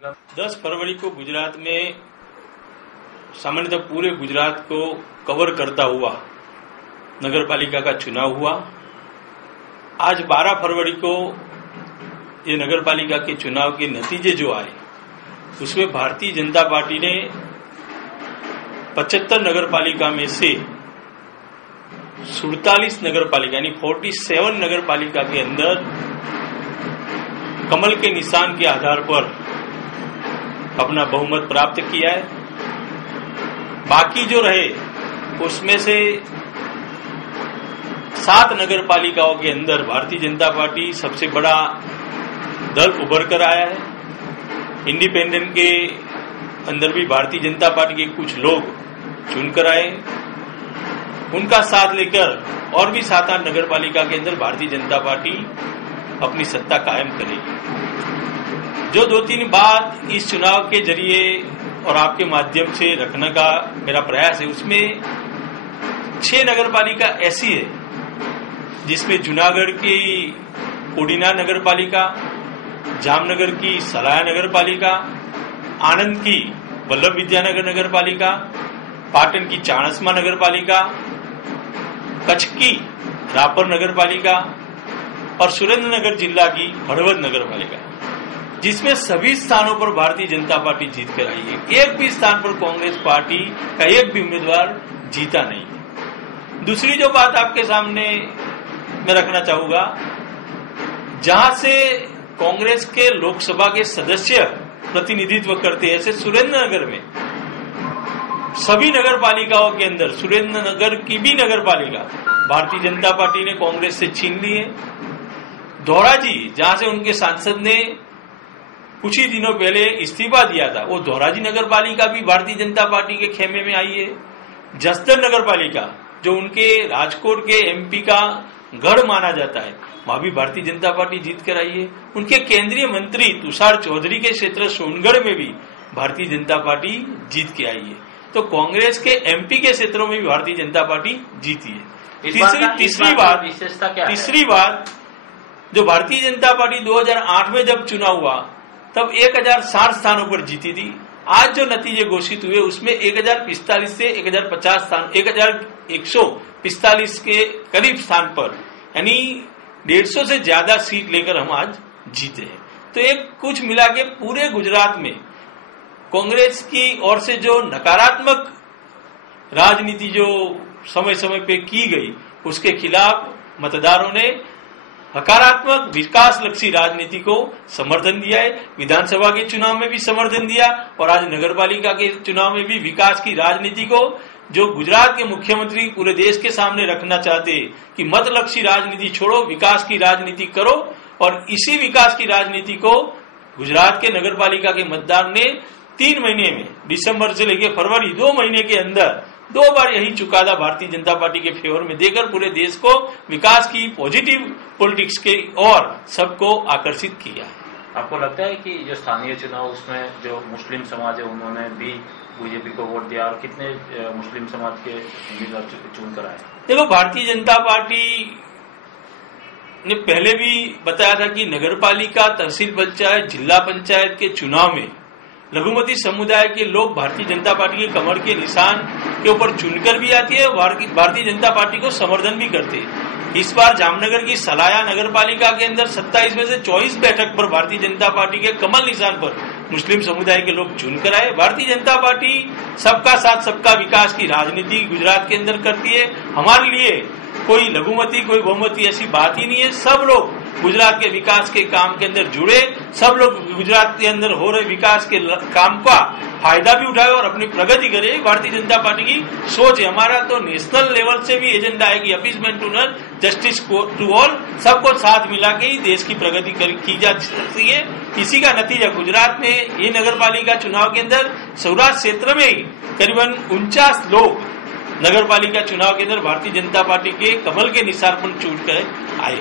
10 फरवरी को गुजरात में सामान्यतः पूरे गुजरात को कवर करता हुआ नगर पालिका का चुनाव हुआ। आज 12 फरवरी को ये नगर पालिका के चुनाव के नतीजे जो आए उसमें भारतीय जनता पार्टी ने 75 नगर पालिका में से 47 नगर पालिका यानी 47 नगर पालिका के अंदर कमल के निशान के आधार पर अपना बहुमत प्राप्त किया है। बाकी जो रहे उसमें से 7 नगर पालिकाओं के अंदर भारतीय जनता पार्टी सबसे बड़ा दल उभर कर आया है। इंडिपेंडेंट के अंदर भी भारतीय जनता पार्टी के कुछ लोग चुनकर आए, उनका साथ लेकर और भी 7-8 नगर पालिका के अंदर भारतीय जनता पार्टी अपनी सत्ता कायम करेगी। जो 2-3 बात इस चुनाव के जरिए और आपके माध्यम से रखने का मेरा प्रयास है, उसमें 6 नगर पालिका ऐसी है जिसमें जूनागढ़ की कोडीनार नगर पालिका, जामनगर की सलाया नगर पालिका, आनंद की वल्लभ विद्यानगर नगर पालिका, पाटन की चाणस्मा नगर पालिका, कच्छ की रापर नगर पालिका और सुरेंद्रनगर जिला की हड़वद नगर पालिका, जिसमें सभी स्थानों पर भारतीय जनता पार्टी जीत कर आई है। एक भी स्थान पर कांग्रेस पार्टी का एक भी उम्मीदवार जीता नहीं है। दूसरी जो बात आपके सामने मैं रखना चाहूंगा, जहां से कांग्रेस के लोकसभा के सदस्य प्रतिनिधित्व करते हैं, ऐसे सुरेंद्रनगर में सभी नगर पालिकाओं के अंदर सुरेंद्रनगर की भी नगर पालिका भारतीय जनता पार्टी ने कांग्रेस से छीन ली है। धोराजी, जहां से उनके सांसद ने कुछ ही दिनों पहले इस्तीफा दिया था, वो धोराजी नगर पालिका भी भारतीय जनता पार्टी के खेमे में आई है। जसदन नगर पालिका, जो उनके राजकोट के एमपी का गढ़ माना जाता है, वहां भी भारतीय जनता पार्टी जीत कर आई है। उनके केंद्रीय मंत्री तुषार चौधरी के क्षेत्र सोनगढ़ में भी भारतीय जनता पार्टी जीत के आई है। तो कांग्रेस के एमपी के क्षेत्रों में भी भारतीय जनता पार्टी जीती है। तीसरी बात, जो भारतीय जनता पार्टी 2008 में जब चुनाव हुआ तब 1060 स्थानों पर जीती थी। आज जो नतीजे घोषित हुए उसमें 1045 से 1050 स्थान 1145 के करीब स्थान पर, यानी 150 से ज्यादा सीट लेकर हम आज जीते हैं। तो एक कुछ मिला के पूरे गुजरात में कांग्रेस की ओर से जो नकारात्मक राजनीति जो समय समय पे की गई, उसके खिलाफ मतदारों ने सकारात्मक विकास लक्षी राजनीति को समर्थन दिया है। विधानसभा के चुनाव में भी समर्थन दिया और आज नगरपालिका के चुनाव में भी विकास की राजनीति को, जो गुजरात के मुख्यमंत्री पूरे देश के सामने रखना चाहते कि मत लक्षी राजनीति छोड़ो, विकास की राजनीति करो, और इसी विकास की राजनीति को गुजरात के नगरपालिका के मतदार ने 3 महीने में, दिसंबर से लेकर फरवरी 2 महीने के अंदर 2 बार यही चुकादा भारतीय जनता पार्टी के फेवर में देकर पूरे देश को विकास की पॉजिटिव पॉलिटिक्स के और सबको आकर्षित किया है। आपको लगता है कि जो स्थानीय चुनाव उसमें जो मुस्लिम समाज है उन्होंने भी बीजेपी को वोट दिया, और कितने मुस्लिम समाज के उम्मीदवार चुन कर आए? देखो, भारतीय जनता पार्टी ने पहले भी बताया था कि नगरपालिका, तहसील पंचायत, जिला पंचायत के चुनाव में लघुमती समुदाय के लोग भारतीय जनता पार्टी के कमर के निशान के ऊपर चुनकर भी आती है, भारतीय जनता पार्टी को समर्थन भी करते हैं। इस बार जामनगर की सलाया नगर पालिका के अंदर 27 में से 24 बैठक पर भारतीय जनता पार्टी के कमल निशान पर मुस्लिम समुदाय के लोग चुनकर आए। भारतीय जनता पार्टी सबका साथ सबका विकास की राजनीति गुजरात के अंदर करती है। हमारे लिए कोई लघुमती, कोई बहुमती ऐसी बात ही नहीं है। सब लोग गुजरात के विकास के काम के अंदर जुड़े, सब लोग गुजरात के अंदर हो रहे विकास के काम का फायदा भी उठाए और अपनी प्रगति करे। भारतीय जनता पार्टी की सोच है। हमारा तो नेशनल लेवल से भी एजेंडा है कि appeasement to none, justice to all, सबको साथ मिला के ही देश की प्रगति की जा सकती है। इसी का नतीजा गुजरात में ये नगर पालिका चुनाव के अंदर सौराष्ट्र क्षेत्र में ही करीबन 49 लोग नगर पालिका चुनाव के अंदर भारतीय जनता पार्टी के कमल के निशान पर चूट कर आए।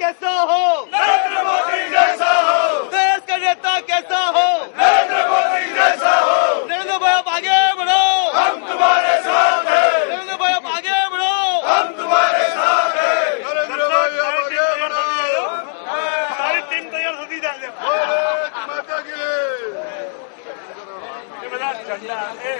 कैसा हो, नरेंद्र मोदी जैसा हो, देश का नेता कैसा हो, नरेंद्र मोदी जैसा हो। नरेंद्र भाई आप आगे बढ़ो, हम तुम्हारे साथ हैं, नरेंद्र भाई आप आगे बढ़ो, हम तुम्हारे साथ हैं। नरेंद्र भाई आप आगे बढ़ो। सारी टीम तैयार होती जा रही है। भारत माता की। ये बड़ा झंडा है।